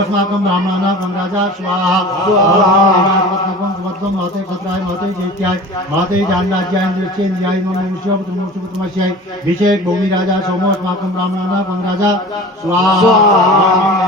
अस्माकं ब्राह्मणानां राजा स्वाहा स्वाहा माते खत्राय माते जैत्याय माते जानराज्याय इंद्रसेन्द्रियाय ममुष्यपुत्रमुष्यपुत्रमस्याय विषेक भूमि राजा सोमो अस्माकं ब्राह्मणानां राजा स्वाहा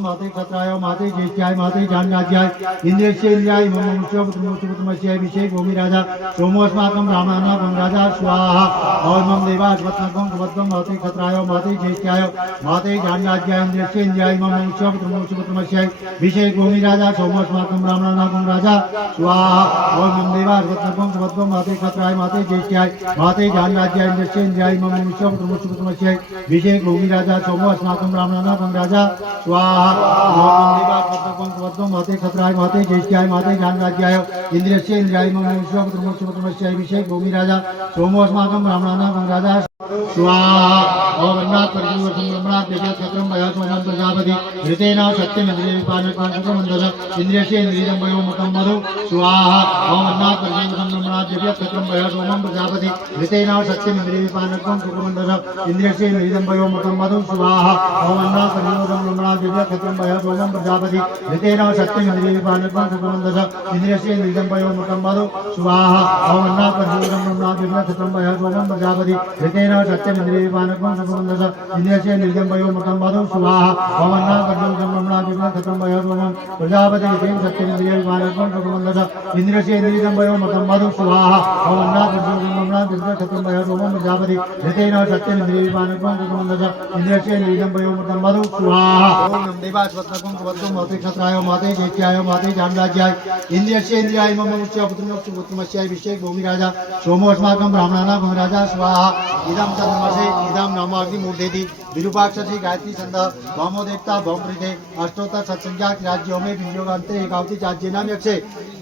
माते खत्राय माते जैत्याय माते जानराज्याय इंद्रसेन्द्रियाय ममुष्यपुत्रमुष्यपुत्रमस्याय विषेक भूमि राजा सोमो अस्माकं ब्राह्मणानां राजा स्वाहा और मम देवास्मत्नाकं माते खत्राय माते जैत्याय माते जानराज्याय इंद्रसेन्द्रियाय ममुष्यपुत्रमुष्यपुत्रमस्याय विषेक भूमि राजा सोमो अस्माकं ब्राह्मणानां राजा स्वाहा और मम देवास्मत्नाकं माते खत्राय माते जैत्याय माते जानराज्याय इंद्रसेन्द्रियाय ममुष्यपुत्रमुष्यपुत्रमस्याय विषेक भूमि राजा सोमो अस्माकं ब्राह्मणानां राजा स्वाहा और मम देवास्मत्नाकं माते खत्राय माते जैत्याय माते जानराज्याय इंद्रसेन्द्रियाय ममुष्यपुत्रमुष्यपुत्रमस्याय विषेक भूमि राजा सोमो अस्माकं ब्राह्मणानां राजा स्वाहा ओम अन्नात् परिवर्तन ब्रह्मणात् देवता क्षेत्रं भयात् सोमं प्रजापति ऋतेना सत्यम इंद्रिय विपानकं सुखमंडल इंद्रियस्य इंद्रियं वयो मुखं मधु स्वाहा ओम अन्नात् परिवर्तन ब्रह्मणात् देवता क्षेत्रं भयात् सोमं प्रजापति ऋतेना सत्यम इंद्रिय विपानकं सुखमंडल इंद्रियस्य इंद्रियं वयो मुखं मधु स्वाहा ओम अन्नात् परिवर्तन ब्रह्मणात् देवता क्षेत्रं भयात् सोमं प्रजापति ऋतेना सत्यम इंद्रिय विपानकं सुखमंडल इंद्रियस्य इंद्रियं वयो मुखं मधु स्वाहा ओम अन्नात् परिवर्तन ब्रह्मणात् देवता क्षेत्रं भयात् सोमं प्रजापति ऋतेना सत्यम इंद्रिय विपानकं सुखमंडल इंद्रियस्य इंद्रियं वयो मुखं मधु स्वाहा ओम अन्नात् परिवर्तन ब्रह्मणात् देवता क्षेत्रं भयात् सोमं प्रजापति ऋतेना सत्यम इंद्रिय विपानकं सुखमंडल इंद्रियस्य इंद्रियं वयो मुखं मधु स्वाहा ओम अन्नात् परिवर्तन ब्रह्मणात् देवता क्षेत्रं भयात् सोमं प्रजापति ऋतेना सत्यम इंद्रिय विपानकं सुखमंडल इंद्रियस्य इंद्रियं वयो मुखं मधु स्वाहा ओम देवास्मत्नाकं माते खत्राय माते जैत्याय माते जानराज्याय इंद्रियस्य इंद्रियाय ममुष्यपुत्रमुष्यपुत्रमस्याय विषेक भूमि राजा सोमो अस्माकं ब्राह्मणानां राजा स्वाहा इदं तन्मसे इदं नामाग्निमूर्धेति विरूपाक्षसी गायत्री छंद वामो देवता भौमृते अष्टोत्तर सत्संख्या राज्यों में विनियोगान्ते एकावती चाज्य नाम यक्षे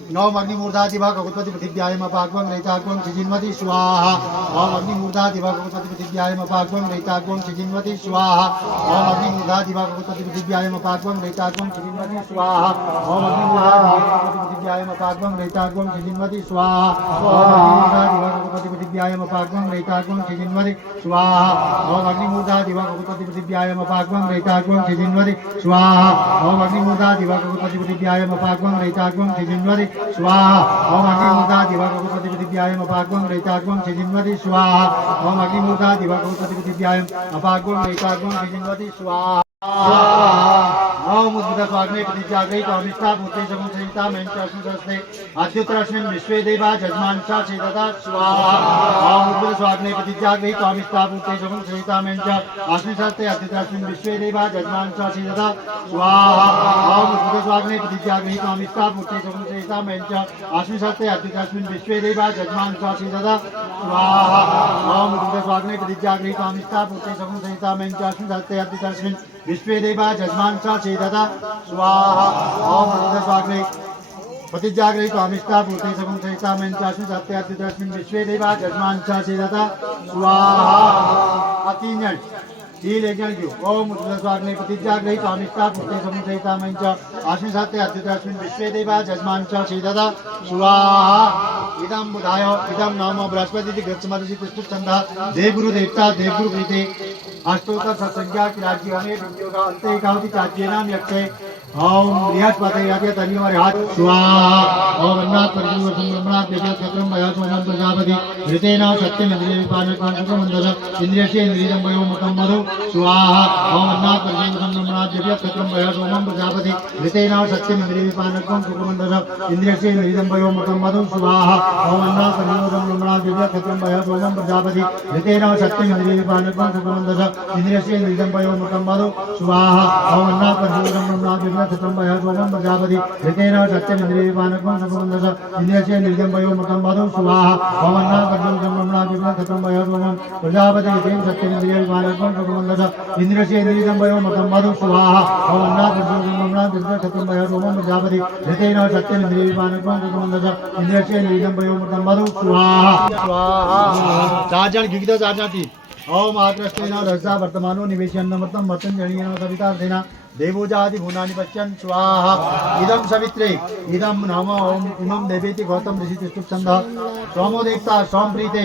नौ अग्निमूर्धा दिवा ककुत्पति पृथिव्यायम अपाग्वं रेताग्वं छिजिन्वति स्वाहा ओम अग्निमूर्धा दिवा ककुत्पति पृथिव्यायम अपाग्वं रेताग्वं छिजिन्वति स्वाहा ओम अग्निमूर्धा दिवा ककुत्पति पृथिव्यायम अपाग्वं रेताग्वं छिजिन्वति स्वाहा ओम अग्निमूर्धा पृथिव्यायम अपाग्वं रेताग्वं छिजिन्वति स्वाहा ओम अग्निमूर्धा दिवा ककुत्पति पृथिव्यायम अपाग्वं रेताग्वं छिजिन्वति स्वाहा ओम अग्निमूर्धा दिवा ककुत्पति पृथिव्यायम अपाग्वं रेताग्वं छिजिन्वति स्वाहा ओम अग्निमूर्धा दिवा ककुत्पति पृथिव्यायम अपाग्वं रेताग्वं छिजिन्वति स्वाहा ओम अग्निमूर्धा दिवा ककुत्पति पृथिव्यायम अपाग्वं रेताग्वं छिजिन्वति स्वाहा ओम उद्भूत स्वाग्ने प्रतिजाग्रे कामिष्ठा भूते समं संहिता मेंचास्मिते अद्युत्रस्मिन् विश्वे देवा जजमानसा चेतता स्वाहा ओम उद्भूत स्वाग्ने प्रतिजाग्रे कामिष्ठा भूते समं संहिता मेंचा अस्मिते अद्युत्रस्मिन् विश्वे देवा जजमानसा चेतता स्वाहा ओम उद्भूत स्वाग्ने प्रतिजाग्रे कामिष्ठा भूते समं संहिता मेंचा अस्मिते अद्युत्रस्मिन् विश्वे देवा जजमानसा चेतता स्वाहा ओम उद्भूत स्वाग्ने प्रतिजाग्रे कामिष्ठा भूते समं संहिता मेंचा अस्मिते अद्युत्रस्मिन् विश्वे देवा जजमानसा चेतता स्वाहा ओम उद्भूत स्वाग्ने प्रतिजाग्रे कामिष्ठा भूते समं संहिता मेंचास्मिन् सत्याद्युतस्मिन् विश्वे देवा जजमानसा चेतता स्वाहा अतिन्यन जी लेजन क्यों ओम उद्भूत स्वाग्ने प्रतिजाग्रे कामिष्ठा भूते समं संहिता मेंचास्मिन् सत्याद्युतस्मिन् विश्वे देवा जजमानसा चेतता स्वाहा इदं बुधाय इदं नाम बृहस्पति गृहस्मति कृष्ण छंद देवगुरु देवता देवगुरु प्रीते अष्टोत्तर सत्संख्या राज्यों में विनियोगा अंते एकावती चाज्य नाम यक्षे ओम बृहस्पति आदि तनियों हाथ स्वाहा ओम अन्नात् परिवर्तन ब्रह्मणात् देवता क्षेत्रं भयात् सोमं प्रजापति ऋतेना सत्यम इंद्रिय विपानकं सुखमंडल इंद्रियस्य इंद्रियं वयो मुखं मधु स्वाहा ओम अन्नात् परिवर्तन ब्रह्मणात् देवता क्षेत्रं भयात् सोमं प्रजापति ऋतेना सत्यम इंद्रिय विपानकं सुखमंडल इंद्रियस्य इंद्रियं वयो मुखं मधु स्वाहा ओम अन्नात् परिवर्तन ब्रह्मणात् देवता क्षेत्रं भयात् सोमं प्रजापति ऋतेना सत्यम इंद्रिय विपानकं सुखमंडल इंद्रियस्य इंद्रियं वयो मुखं मधु स्वाहा ओम अन्नात् परिवर्तन ब्रह्मणात् क्षेत्रं भयात् सोमं प्रजापति ऋतेना सत्यम इंद्रिय विपानकं सुखमंडल इंद्रियस्य इंद्रियं वयो मुखं मधु स्वाहा ओम अन्नात् परिवर्तन ब्रह्मणात् क्षेत्रं भयात् सोमं प्रजापति ऋतेना सत्यम इंद्रिय विपानकं सुखमंडल इंद्रियस्य इंद्रियं वयो मुखं मधु स्वाहा ओम अन्नात् परिवर्तन ब्रह्मणात् क्षेत्रं भयात् सोमं प्रजापति ऋतेना सत्यम इंद्रिय विपानकं सुखमंडल इंद्रियस्य इंद्रियं वयो मुखं मधु स्वाहा स्वाहा चार घी दो चार थी ओम आकृष्टेन रसा वर्तमानो निवेशयन्नमृतं मतं जणीयेन सवितार्थेन देवोजाति भुवनानि पश्यन् स्वाहा इदं सवित्रे इदं नाम ओम इमं देवेति गौतम ऋषि तिष्ठुप छंद सोमो देवता सोम प्रीते